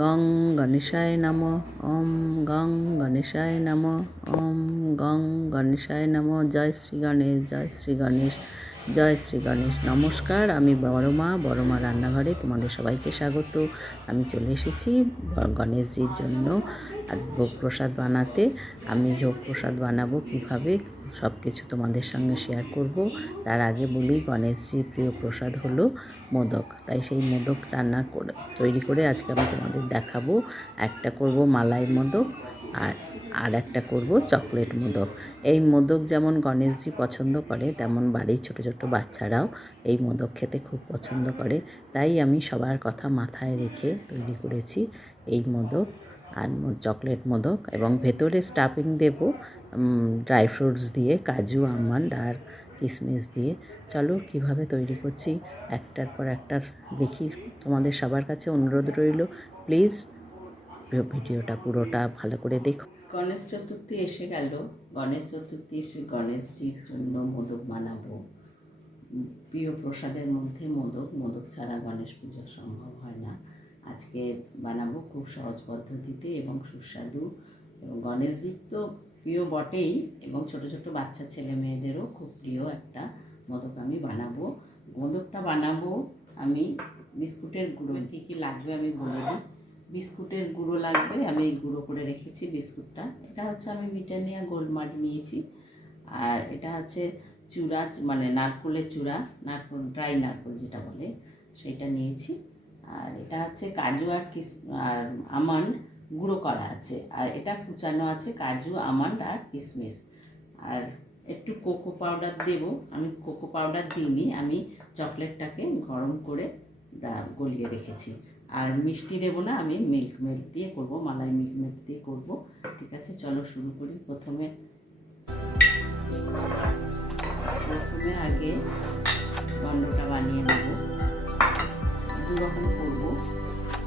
গং গণেশায় নমঃ। ওম গং গণেশায় নমঃ। ওম গং গণেশায় নমঃ। জয় শ্রী গণেশ, জয় শ্রী গণেশ, জয় শ্রী গণেশ। নমস্কার, আমি বড় মা রান্নাঘরে তোমাদের সবাইকে স্বাগত। আমি চলে এসেছি গণেশজির জন্য ভোগ প্রসাদ বানাতে। আমি ভোগ প্রসাদ বানাবো কীভাবে সব কিছু তোমাদের সঙ্গে শেয়ার করব। তার আগে বলি, গণেশজির প্রিয় প্রসাদ হলো মোদক, তাই সেই মোদক তৈরি করে আজকে আমি তোমাদের দেখাবো। একটা করব মালাই মোদক আর একটা করব চকলেট মোদক। এই মোদক যেমন গণেশজি পছন্দ করে, তেমন বাড়ির ছোট ছোট বাচ্চারাও এই মোদক খেতে খুব পছন্দ করে। তাই আমি সবার কথা মাথায় রেখে তৈরি করেছি এই মোদক আর চকলেট মোদক, এবং ভেতরে স্টাফিং দেব ড্রাই ফ্রুটস দিয়ে, কাজু, আমন্ড আর কিশমিশ দিয়ে। চলো কীভাবে তৈরি করছি একটার পর একটার দেখি। তোমাদের সবার কাছে অনুরোধ রইল, প্লিজ ভিডিওটা পুরোটা ভালো করে দেখো। গণেশ চতুর্থী এসে গেল। গণেশ চতুর্থী এসে গণেশজির জন্য মোদক বানাবো। প্রিয় প্রসাদের মধ্যে মোদক ছাড়া গণেশ পুজো সম্ভব হয় না। আজকে বানাবো খুব সহজ পদ্ধতিতে এবং সুস্বাদু। এবং গণেশজির তো প্রিয় বটেই, এবং ছোট ছোট বাচ্চা ছেলে মেয়েদেরও খুব প্রিয় একটা মোদক আমি বানাবো। মোদকটা বানাবো আমি বিস্কুটের গুঁড়ো। কী কী লাগবে আমি বলে দিই। বিস্কুটের গুঁড়ো লাগবে, আমি গুঁড়ো করে রেখেছি বিস্কুটটা। এটা হচ্ছে আমি ব্রিটানিয়া গোল্ড নিয়েছি। আর এটা হচ্ছে চূড়া, মানে নারকোলের চূড়া, ড্রাই নারকোল যেটা বলে, সেটা নিয়েছি। আর এটা হচ্ছে কাজু আর আমন্ড গুঁড়ো করা আছে। আর এটা কুচানো আছে কাজু, আমন্ড আর কিশমিশ। আর একটু কোকো পাউডার দেব। আমি কোকো পাউডার দিইনি, আমি চকলেটটাকে গরম করে গলিয়ে রেখেছি। আর মিষ্টি দেবো না, আমি মিল্ক মেড দিয়ে করবো, মালাই মিল্ক মেড দিয়ে করবো। ঠিক আছে, চলো শুরু করি। প্রথমে আগে গন্ধটা বানিয়ে নেব। দুরকম করবো।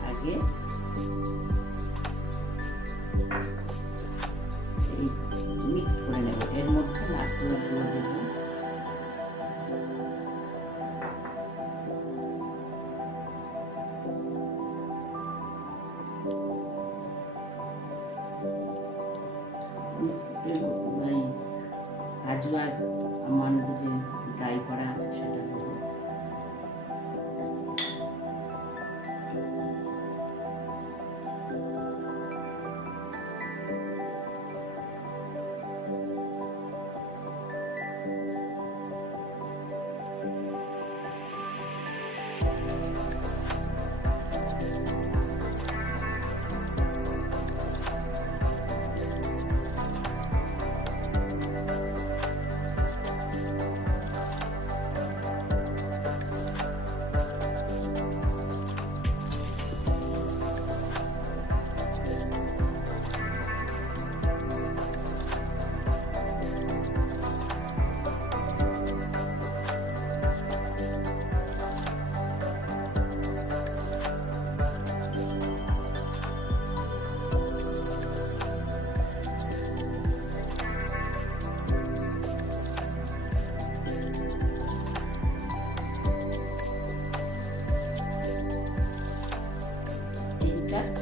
আগে এই মিক্স করে নেব, এর মধ্যে নারকেলের গুঁড়ো দেবো। বিস্কুটের কাজু আর আমন্ড যে ড্রাই করা আছে সেটা দেবো।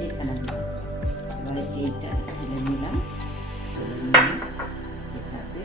এখানে এবারে এইটা ঢেলে নিলাম। এটাতে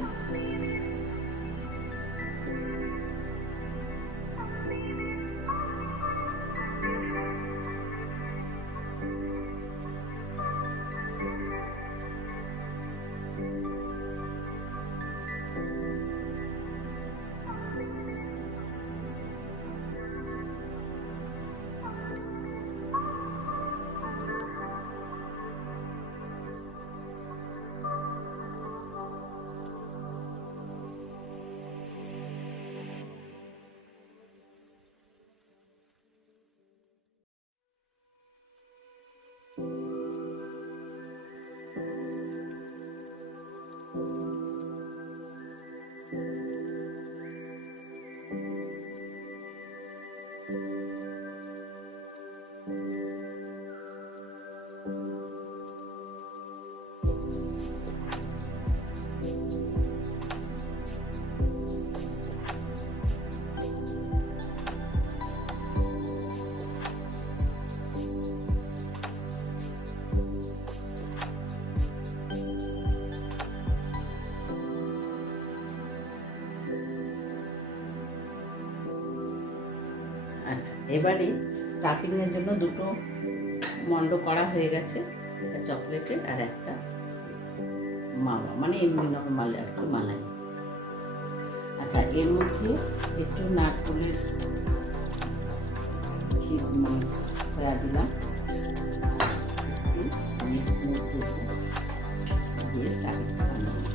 আচ্ছা, এবারে স্টাফিংয়ের জন্য দুটো মন্ড করা হয়ে গেছে, একটা চকলেটের আর একটা মাওয়া, মানে এমনি নর্মাল আর কি মালাই। আচ্ছা, এর মধ্যে একটু নারকেলের খোয়া দিলাম, একটু দিয়ে স্টাফিং বানিয়ে দিলাম।